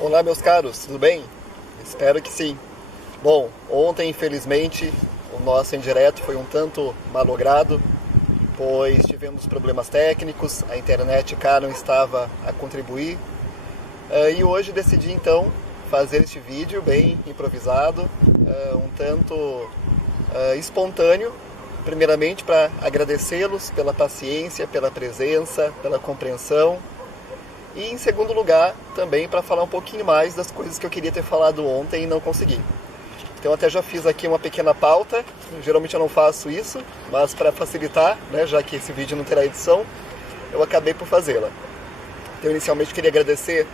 Olá, meus caros, tudo bem? Espero que sim. Bom, ontem, infelizmente, o nosso indireto foi um tanto malogrado, pois tivemos problemas técnicos, a internet cá não estava a contribuir. E hoje decidi, então, fazer este vídeo bem improvisado, um tanto espontâneo, primeiramente para agradecê-los pela paciência, pela presença, pela compreensão. E em segundo lugar, também para falar um pouquinho mais das coisas que eu queria ter falado ontem e não consegui. Então até já fiz aqui uma pequena pauta, geralmente eu não faço isso, mas para facilitar, né, já que esse vídeo não terá edição, eu acabei por fazê-la. Então inicialmente queria agradecer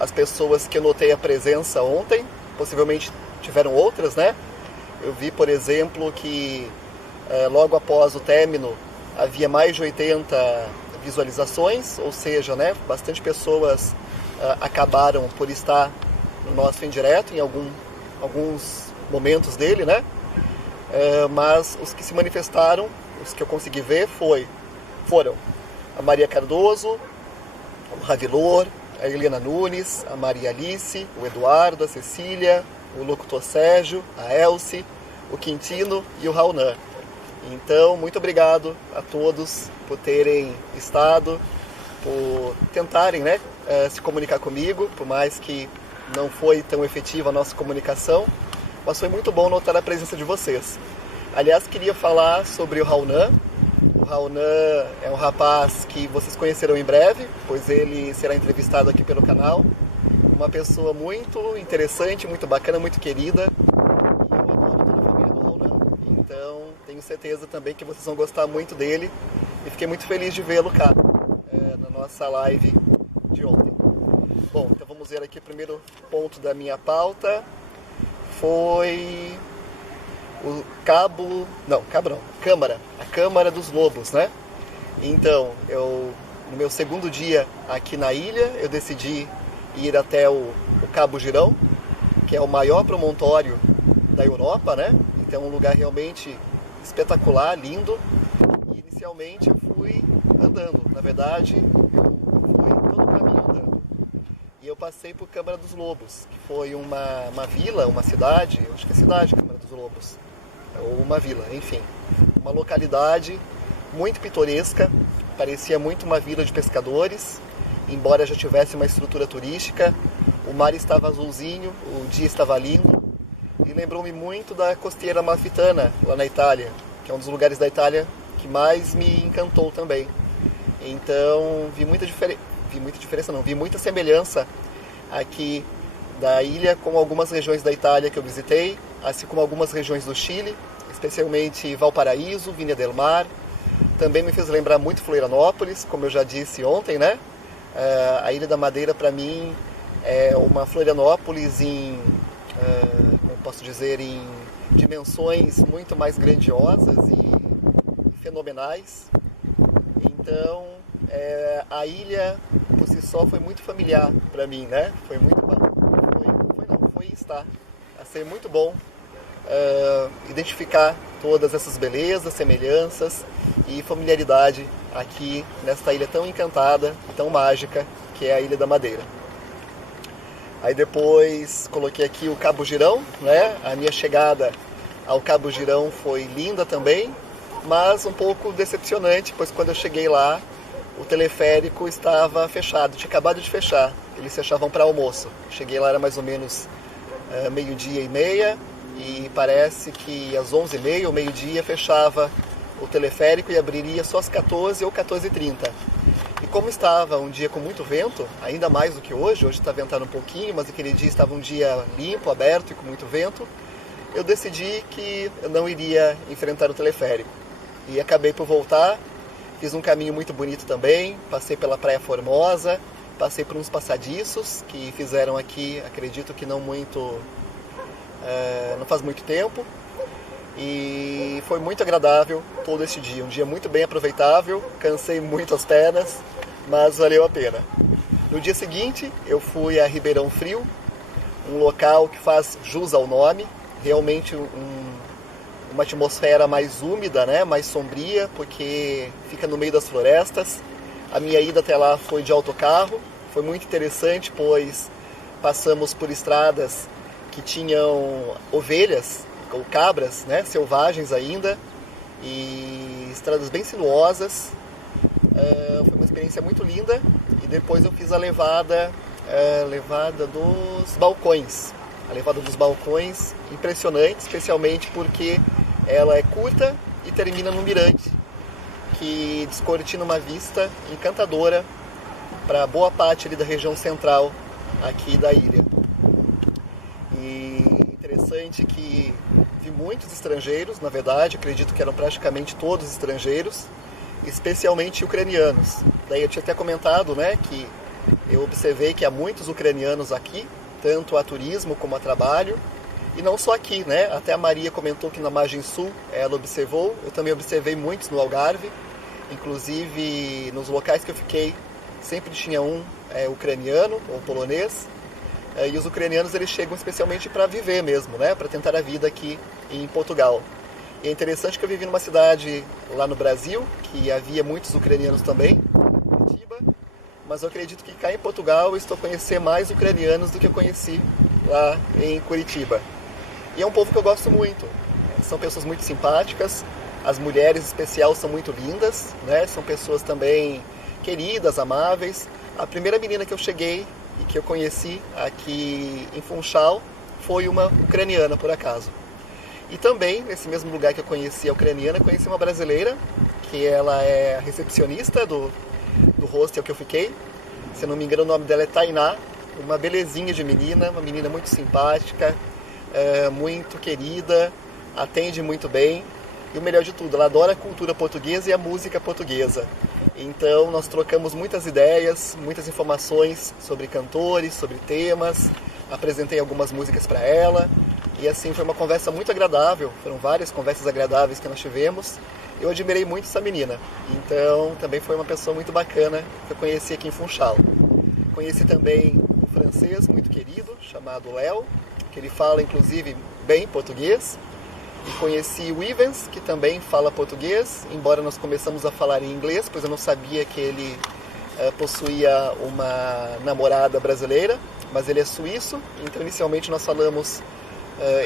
as pessoas que eu notei a presença ontem, possivelmente tiveram outras, né? Eu vi, por exemplo, que logo após o término havia mais de 80 visualizações, ou seja, né, bastante pessoas acabaram por estar no nosso indireto em alguns momentos dele, né? Mas os que se manifestaram, os que eu consegui ver foram a Maria Cardoso, o Ravilor, a Helena Nunes, a Maria Alice, o Eduardo, a Cecília, o locutor Sérgio, a Elce, o Quintino e o Raunan. Então, muito obrigado a todos por terem estado, por tentarem, né, se comunicar comigo, por mais que não foi tão efetiva a nossa comunicação, mas foi muito bom notar a presença de vocês. Aliás, queria falar sobre o Raunan. O Raunan é um rapaz que vocês conhecerão em breve, pois ele será entrevistado aqui pelo canal. Uma pessoa muito interessante, muito bacana, muito querida. Tenho certeza também que vocês vão gostar muito dele e fiquei muito feliz de vê-lo cá na nossa live de ontem. Bom, então vamos ver aqui o primeiro ponto da minha pauta. Foi Câmara, a Câmara dos Lobos, né? Então, no meu segundo dia aqui na ilha, eu decidi ir até o Cabo Girão, que é o maior promontório da Europa, né? Então, um lugar realmente espetacular, lindo. E inicialmente eu fui andando. Na verdade, eu fui todo o caminho andando. E eu passei por Câmara dos Lobos, que foi uma vila, uma cidade, eu acho que é cidade Câmara dos Lobos, ou uma vila, enfim. Uma localidade muito pitoresca, parecia muito uma vila de pescadores, embora já tivesse uma estrutura turística. O mar estava azulzinho, o dia estava lindo. E lembrou-me muito da Costiera Amalfitana, lá na Itália, que é um dos lugares da Itália que mais me encantou também. Então, vi muita semelhança aqui da ilha com algumas regiões da Itália que eu visitei, assim como algumas regiões do Chile, especialmente Valparaíso, Viña del Mar. Também me fez lembrar muito Florianópolis, como eu já disse ontem, né? A Ilha da Madeira, para mim, é uma Florianópolis como posso dizer, em dimensões muito mais grandiosas e fenomenais. Então, a ilha por si só foi muito familiar para mim, né? Foi estar a ser muito bom identificar todas essas belezas, semelhanças e familiaridade aqui nesta ilha tão encantada, tão mágica, que é a Ilha da Madeira. Aí depois coloquei aqui o Cabo Girão, né? A minha chegada ao Cabo Girão foi linda também, mas um pouco decepcionante, pois quando eu cheguei lá, o teleférico estava fechado, tinha acabado de fechar, eles fechavam para almoço. Cheguei lá, era mais ou menos meio-dia e meia, e parece que às 11h30 ou meio-dia fechava o teleférico e abriria só às 14 ou 14h30. E como estava um dia com muito vento, ainda mais do que hoje está ventando um pouquinho, mas aquele dia estava um dia limpo, aberto e com muito vento, eu decidi que eu não iria enfrentar o teleférico. E acabei por voltar, fiz um caminho muito bonito também, passei pela Praia Formosa, passei por uns passadiços que fizeram aqui, acredito que não faz muito tempo. E foi muito agradável todo esse dia, um dia muito bem aproveitável, cansei muito as pernas, mas valeu a pena. No dia seguinte eu fui a Ribeirão Frio, um local que faz jus ao nome, realmente uma atmosfera mais úmida, né, mais sombria, porque fica no meio das florestas. A minha ida até lá foi de autocarro, foi muito interessante, pois passamos por estradas que tinham ovelhas ou cabras, né, selvagens ainda, e estradas bem sinuosas. Foi uma experiência muito linda. E depois eu fiz a levada dos balcões. A levada dos balcões, impressionante, especialmente porque ela é curta e termina no mirante, que descortina uma vista encantadora para boa parte ali da região central aqui da ilha. E interessante que vi muitos estrangeiros, na verdade, acredito que eram praticamente todos estrangeiros, especialmente ucranianos. Daí eu tinha até comentado, né, que eu observei que há muitos ucranianos aqui, tanto a turismo como a trabalho, e não só aqui, né? Até a Maria comentou que na margem sul ela observou, eu também observei muitos no Algarve, inclusive nos locais que eu fiquei sempre tinha um ucraniano ou polonês, e os ucranianos eles chegam especialmente para viver mesmo, né? Para tentar a vida aqui em Portugal. E é interessante que eu vivi numa cidade lá no Brasil, que havia muitos ucranianos também, Curitiba, mas eu acredito que cá em Portugal eu estou a conhecer mais ucranianos do que eu conheci lá em Curitiba. E é um povo que eu gosto muito. São pessoas muito simpáticas, as mulheres em especial são muito lindas, né? São pessoas também queridas, amáveis. A primeira menina que eu cheguei e que eu conheci aqui em Funchal foi uma ucraniana, por acaso. E também, nesse mesmo lugar que eu conheci a ucraniana, conheci uma brasileira, que ela é a recepcionista do hostel que eu fiquei. Se não me engano, o nome dela é Tainá, uma belezinha de menina, uma menina muito simpática, muito querida, atende muito bem. E o melhor de tudo, ela adora a cultura portuguesa e a música portuguesa. Então nós trocamos muitas ideias, muitas informações sobre cantores, sobre temas, apresentei algumas músicas para ela. E assim foi uma conversa muito agradável, foram várias conversas agradáveis que nós tivemos. Eu admirei muito essa menina, então também foi uma pessoa muito bacana que eu conheci aqui em Funchal. Conheci também um francês muito querido, chamado Léo, que ele fala inclusive bem português. E conheci o Ivens, que também fala português, embora nós começamos a falar em inglês, pois eu não sabia que ele possuía uma namorada brasileira, mas ele é suíço, então inicialmente nós falamos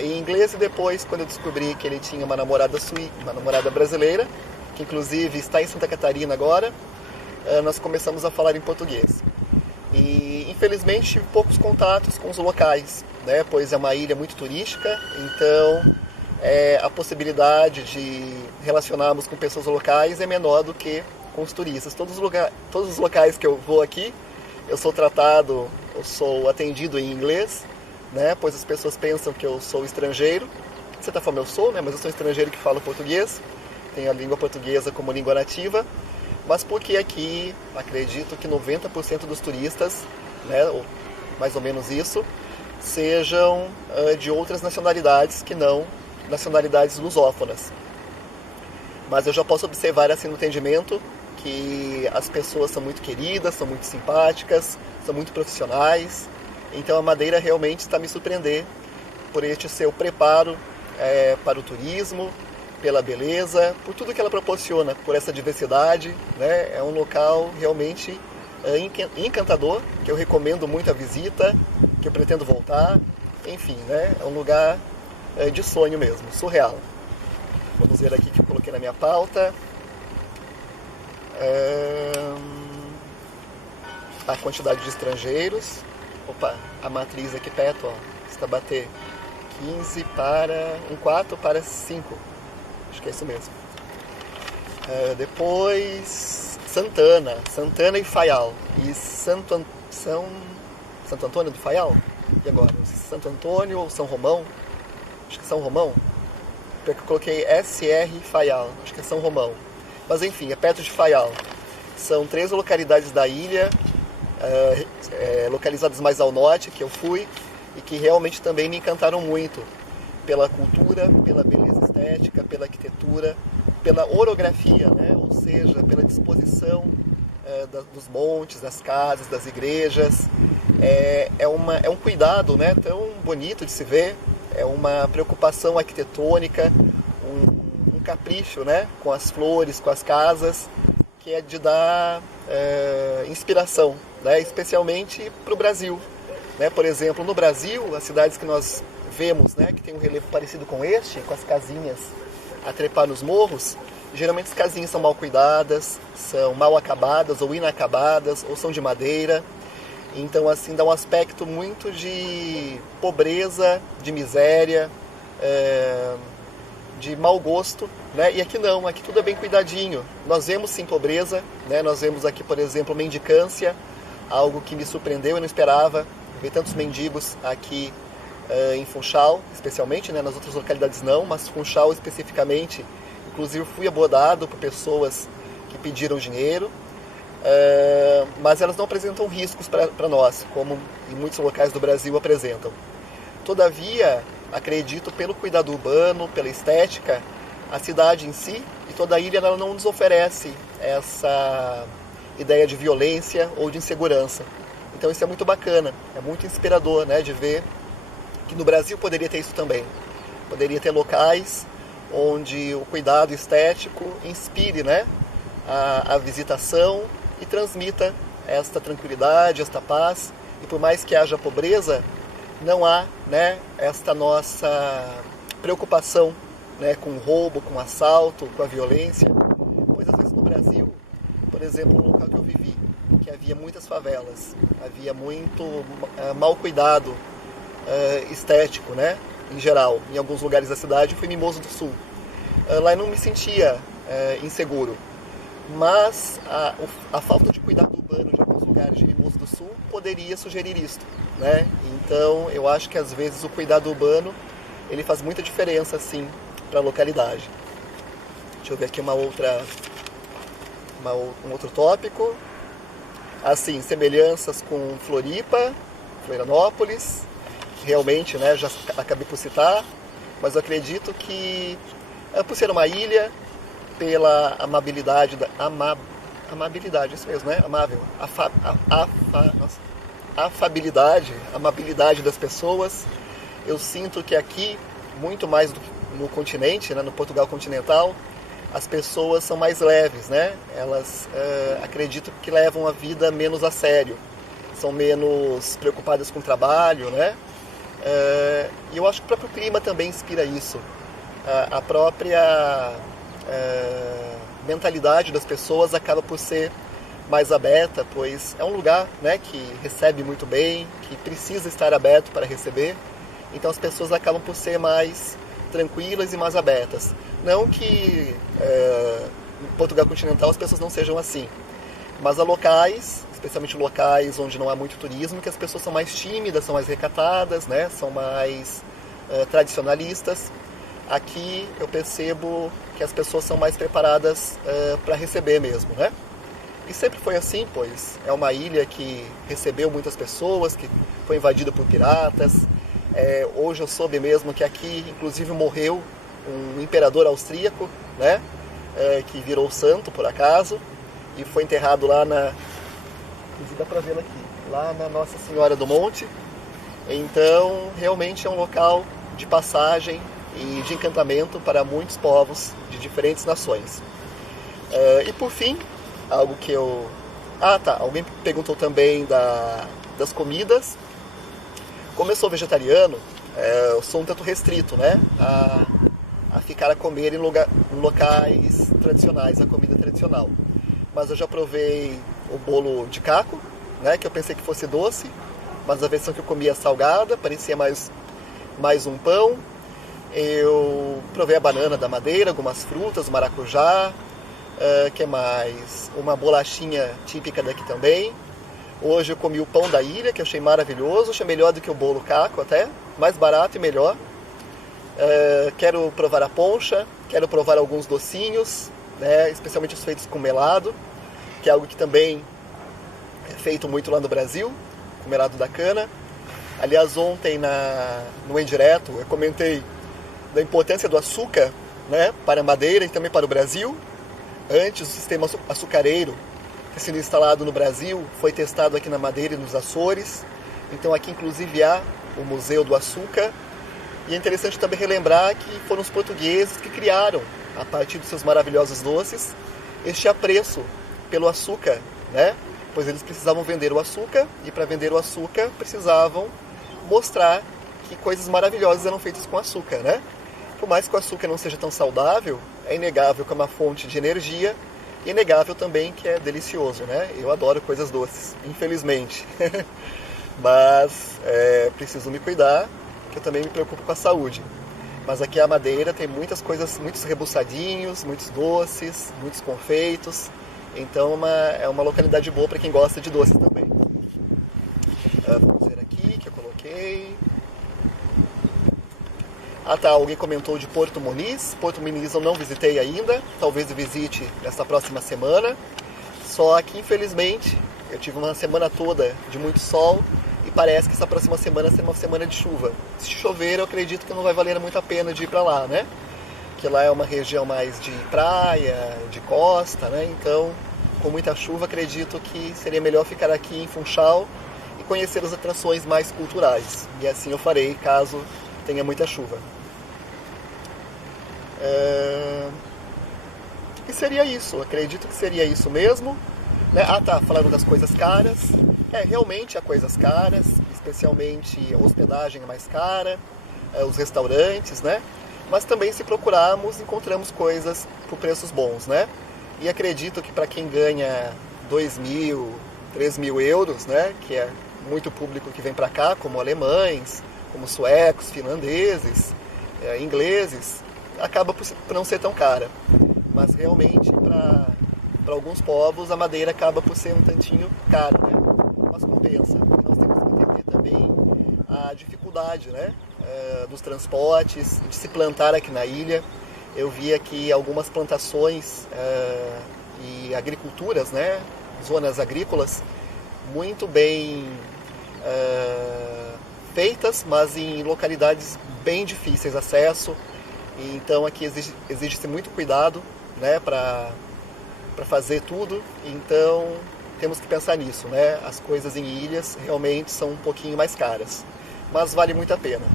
em inglês, e depois, quando eu descobri que ele tinha uma namorada brasileira, que inclusive está em Santa Catarina agora, nós começamos a falar em português. E infelizmente tive poucos contatos com os locais, né, pois é uma ilha muito turística, então a possibilidade de relacionarmos com pessoas locais é menor do que com os turistas. Todos os locais que eu vou aqui, eu sou atendido em inglês, né, pois as pessoas pensam que eu sou estrangeiro. De certa forma eu sou, né, mas eu sou estrangeiro que fala português, tenho a língua portuguesa como língua nativa, mas porque aqui acredito que 90% dos turistas, né, ou mais ou menos isso, sejam de outras nacionalidades que não nacionalidades lusófonas. Mas eu já posso observar assim no atendimento que as pessoas são muito queridas, são muito simpáticas, são muito profissionais. Então a Madeira realmente está me surpreender por este seu preparo para o turismo, pela beleza, por tudo que ela proporciona, por essa diversidade, né? É um local realmente encantador, que eu recomendo muito a visita, que eu pretendo voltar. Enfim, né? É um lugar de sonho mesmo, surreal. Vamos ver aqui que eu coloquei na minha pauta. A quantidade de estrangeiros. Opa, a matriz aqui perto, ó, está a bater 15 para... um quarto para 5. Acho que é isso mesmo. Depois, Santana e Faial. E Santo Antônio do Faial? E agora? Santo Antônio ou São Romão? Acho que é São Romão. Porque eu coloquei SR Faial. Acho que é São Romão. Mas enfim, é perto de Faial. São 3 localidades da ilha, localizadas mais ao norte, que eu fui, e que realmente também me encantaram muito. Pela cultura, pela beleza estética, pela arquitetura, pela orografia, né? Ou seja, pela disposição dos montes, das casas, das igrejas. É um cuidado, né, tão bonito de se ver, é uma preocupação arquitetônica, um capricho, né, com as flores, com as casas, que é de dar inspiração, né, especialmente para o Brasil, né? Por exemplo, no Brasil, as cidades que nós vemos, né, que tem um relevo parecido com este, com as casinhas a trepar nos morros, geralmente as casinhas são mal cuidadas, são mal acabadas ou inacabadas, ou são de madeira. Então, assim, dá um aspecto muito de pobreza, de miséria, de mau gosto, né? E aqui não, aqui tudo é bem cuidadinho. Nós vemos sim pobreza, né? Nós vemos aqui, por exemplo, mendicância, algo que me surpreendeu, eu não esperava ver tantos mendigos aqui em Funchal, especialmente, né? Nas outras localidades não, mas Funchal especificamente, inclusive fui abordado por pessoas que pediram dinheiro, mas elas não apresentam riscos para nós, como em muitos locais do Brasil apresentam. Todavia, acredito, pelo cuidado urbano, pela estética, a cidade em si e toda a ilha ela não nos oferece essa ideia de violência ou de insegurança. Então isso é muito bacana, é muito inspirador, né, de ver que no Brasil poderia ter isso também. Poderia ter locais onde o cuidado estético inspire, né, a visitação e transmita esta tranquilidade, esta paz. E por mais que haja pobreza, não há, né, esta nossa preocupação, né, com o roubo, com o assalto, com a violência. Pois às vezes no Brasil, por exemplo, no local que eu vivi, que havia muitas favelas, havia muito mau cuidado estético, né, em geral. Em alguns lugares da cidade, eu fui em Mimoso do Sul. Lá eu não me sentia inseguro. Mas a falta de cuidado urbano de alguns lugares de Mimoso do Sul poderia sugerir isso, né? Então eu acho que às vezes o cuidado urbano ele faz muita diferença, sim, para a localidade. Deixa eu ver aqui um outro tópico. Assim, semelhanças com Floripa, Florianópolis, realmente, né, já acabei por citar, mas eu acredito que por ser uma ilha, pela amabilidade, amabilidade, isso mesmo, né? Amável, afabilidade, amabilidade das pessoas. Eu sinto que aqui, muito mais do que no continente, né, no Portugal continental, as pessoas são mais leves, né? Elas acredito que levam a vida menos a sério, são menos preocupadas com o trabalho, né? E eu acho que o próprio clima também inspira isso. A própria mentalidade das pessoas acaba por ser mais aberta, pois é um lugar, né, que recebe muito bem, que precisa estar aberto para receber. Então as pessoas acabam por ser mais tranquilas e mais abertas. Não que em Portugal continental as pessoas não sejam assim, mas há locais, especialmente locais onde não há muito turismo, que as pessoas são mais tímidas, são mais recatadas, né, são mais tradicionalistas. Aqui eu percebo que as pessoas são mais preparadas para receber mesmo, né? E sempre foi assim, pois é uma ilha que recebeu muitas pessoas, que foi invadida por piratas. Hoje eu soube mesmo que aqui, inclusive, morreu um imperador austríaco, né? Que virou santo, por acaso, e foi enterrado lá dá para vê-lo aqui, lá na Nossa Senhora do Monte. Então, realmente é um local de passagem e de encantamento para muitos povos de diferentes nações. E por fim, algo que eu... alguém perguntou também das comidas. Como eu sou vegetariano, eu sou um tanto restrito, né, a ficar a comer em locais tradicionais, a comida tradicional. Mas eu já provei o bolo de caco, né, que eu pensei que fosse doce, mas a versão que eu comia salgada, parecia mais um pão. Eu provei a banana da Madeira, algumas frutas, maracujá, que mais? Uma bolachinha típica daqui também. Hoje eu comi o pão da ilha, que eu achei maravilhoso, achei melhor do que o bolo caco até, mais barato e melhor. Quero provar a poncha, quero provar alguns docinhos, né, especialmente os feitos com melado, que é algo que também é feito muito lá no Brasil, com melado da cana. Aliás, ontem no Indireto eu comentei da importância do açúcar, né, para a Madeira e também para o Brasil. Antes, o sistema açucareiro ter sido instalado no Brasil foi testado aqui na Madeira e nos Açores. Então aqui inclusive há o Museu do Açúcar. E é interessante também relembrar que foram os portugueses que criaram, a partir dos seus maravilhosos doces, este apreço pelo açúcar, né, pois eles precisavam vender o açúcar, e para vender o açúcar precisavam mostrar que coisas maravilhosas eram feitas com açúcar, né? Por mais que o açúcar não seja tão saudável, é inegável que é uma fonte de energia, e é inegável também que é delicioso, né? Eu adoro coisas doces, infelizmente. Mas preciso me cuidar, que eu também me preocupo com a saúde. Mas aqui a Madeira tem muitas coisas, muitos rebuçadinhos, muitos doces, muitos confeitos. Então é uma localidade boa para quem gosta de doces também. Vamos ver aqui que eu coloquei. Tá, alguém comentou de Porto Muniz. Porto Muniz eu não visitei ainda, talvez eu visite nesta próxima semana. Só que infelizmente eu tive uma semana toda de muito sol e parece que essa próxima semana será uma semana de chuva. Se chover eu acredito que não vai valer muito a pena de ir para lá, né? Que lá é uma região mais de praia, de costa, né? Então, com muita chuva, acredito que seria melhor ficar aqui em Funchal e conhecer as atrações mais culturais. E assim eu farei caso tenha muita chuva. E seria isso, acredito que seria isso mesmo, né? Tá, falando das coisas caras. Realmente há coisas caras, especialmente a hospedagem é mais cara, os restaurantes, né? Mas também se procurarmos, encontramos coisas por preços bons, né? E acredito que para quem ganha 2.000, 3.000 euros, né? Que é muito público que vem para cá, como alemães, como suecos, finlandeses, ingleses, acaba por não ser tão cara. Mas realmente para alguns povos a Madeira acaba por ser um tantinho cara, né? Mas compensa. Nós temos que entender também a dificuldade, né? Dos transportes, de se plantar aqui na ilha. Eu vi aqui algumas plantações e agriculturas, né? Zonas agrícolas muito bem feitas, mas em localidades bem difíceis de acesso. E então aqui exige-se muito cuidado, né? Para fazer tudo. Então temos que pensar nisso, né? As coisas em ilhas realmente são um pouquinho mais caras, mas vale muito a pena.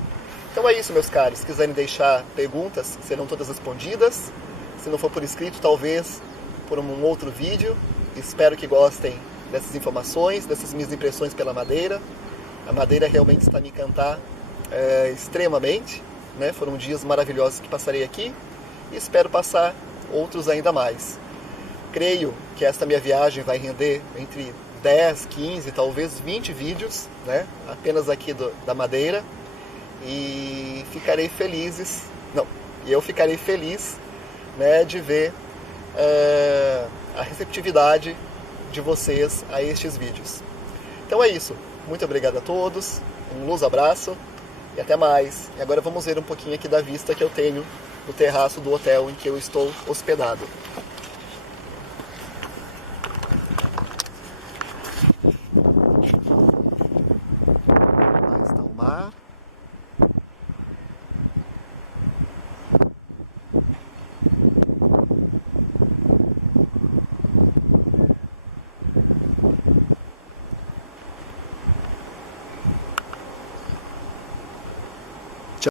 Então é isso, meus caros. Se quiserem deixar perguntas, serão todas respondidas. Se não for por escrito, talvez por um outro vídeo. Espero que gostem dessas informações, dessas minhas impressões pela Madeira. A Madeira realmente está a me encantar extremamente, né? Foram dias maravilhosos que passarei aqui e espero passar outros ainda mais. Creio que esta minha viagem vai render entre 10, 15, talvez 20 vídeos, né? Apenas aqui da Madeira. E eu ficarei feliz, né, de ver a receptividade de vocês a estes vídeos. Então é isso. Muito obrigado a todos. Um luz abraço e até mais. E agora vamos ver um pouquinho aqui da vista que eu tenho do terraço do hotel em que eu estou hospedado.